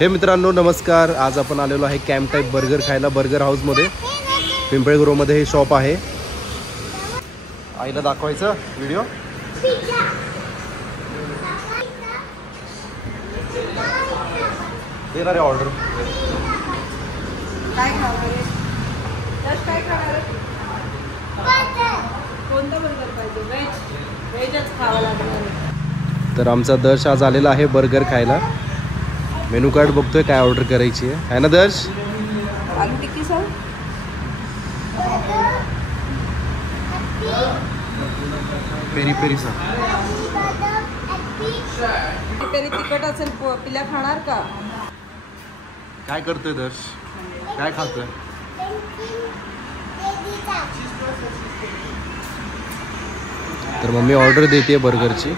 हे मित्रांनो नमस्कार. आज आपण आलेलो आहे कॅम्प टाईप बर्गर खायला बर्गर हाऊसमध्ये. पिंपळगुरूमध्ये हे शॉप आहे. आईला दाखवायचं व्हिडिओ. देणार आहे ऑर्डर. काय खाणार आहे? काय खाणार आहे? कोणता बर्गर पाहिजे? व्हेजच खावं लागणार आहे. तर आमचा दर्श आज आलेला आहे बर्गर खायला. मेनू कार्ड बघतोय काय ऑर्डर करायची आहे ना दर्श. आलू टिक्की सर, पेरी पेरी सा तरी तिखट असेल. पिल्या खाणार का? काय करतोय दर्श? काय खातोय? तर मम्मी ऑर्डर देते बर्गरची.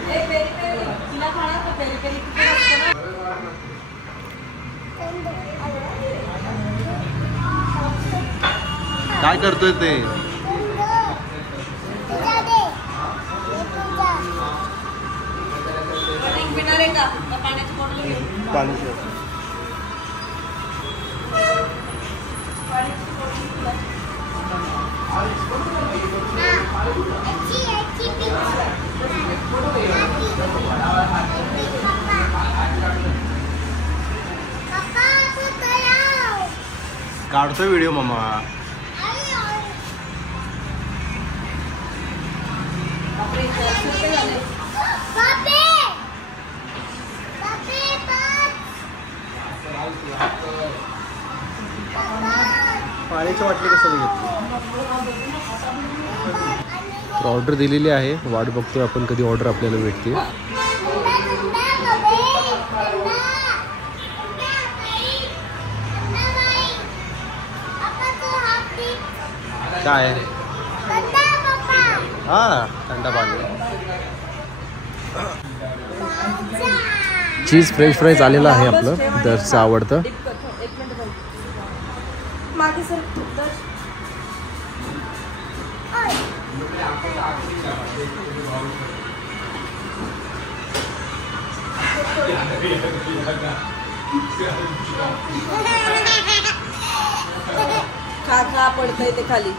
काय करतोय ते? पाणी. काढतोय व्हिडिओ मम्मा. पाण्याची बाटली कशाला घेतली? तर ऑर्डर दिलेली आहे. वाट बघतोय आपण कधी ऑर्डर आपल्याला भेटते. काय हा थंडा पाणी. चीज फ्रेंच फ्राईज आलेला आहे आपलं दर्शचं आवडतं. मागे सर. खा पडतंय ते खाली.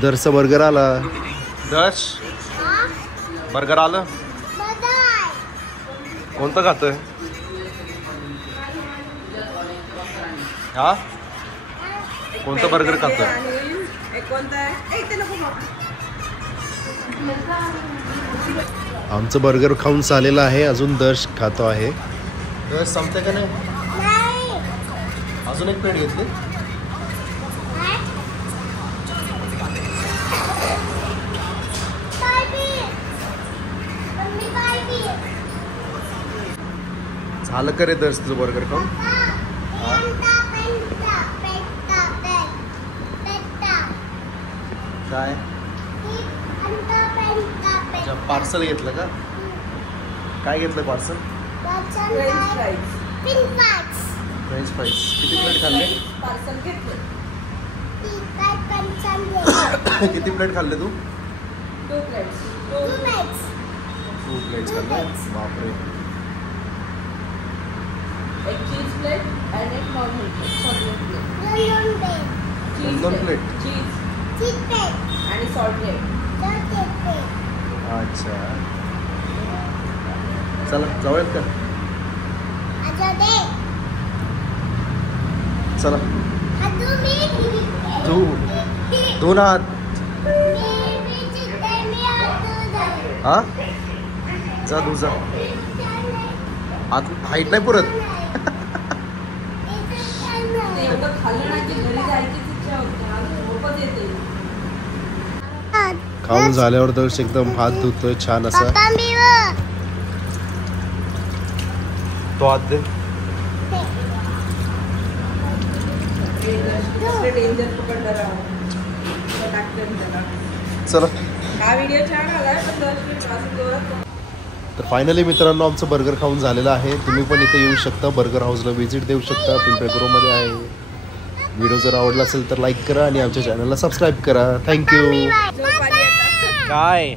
दर्श बर्गर आला. दर्श बर्गर आलं. कोणतं खातोय? हा कोणतं बर्गर खातोय? आमचं बर्गर खाऊन चाललेलं आहे. अजून दर्श खातो आहे. दर्श संपते का नाही? अजून एक प्लेट घेतली. झालं का रे दर्श तुझं बर्गर खाऊन? काय पार्सल घेतलं का? काय घेतलं पार्सल? French fries. किती प्लेट खाल्ले? पार्सल घेतलं. किती प्लेट खाल्ले तू? 2 प्लेट्स. 2 प्लेट्स खाल्ले. बापरे. एक चीज प्लेट आणि एक नॉर्मल प्लेट. दोन प्लेट चीज प्लेट आणि सॉल्ट प्लेट. अच्छा चला जाऊयात का? चला. तू दोन हात. हा जा तू जा. आत हाईट नाही पुरत. खाऊन झाल्यावर तर एकदम हात धुतोय छान असा. तो हात दे. डेंजर पकडलं राहून त्याला. चला. हा व्हिडिओ छान आलाय पण 10 मिनिट असं जोरात. तर फायनली मित्रांनो आमचं बर्गर खाऊन झालेलं आहे. तुम्ही पण इथे येऊ शकता, बर्गर हाऊसला व्हिजिट देऊ शकता. पिंपळगावमध्ये आहे. व्हिडिओ जर आवडला असेल तर लाईक करा आणि आमच्या चॅनलला सबस्क्राईब करा. थँक्यू. झोप आली आता. काय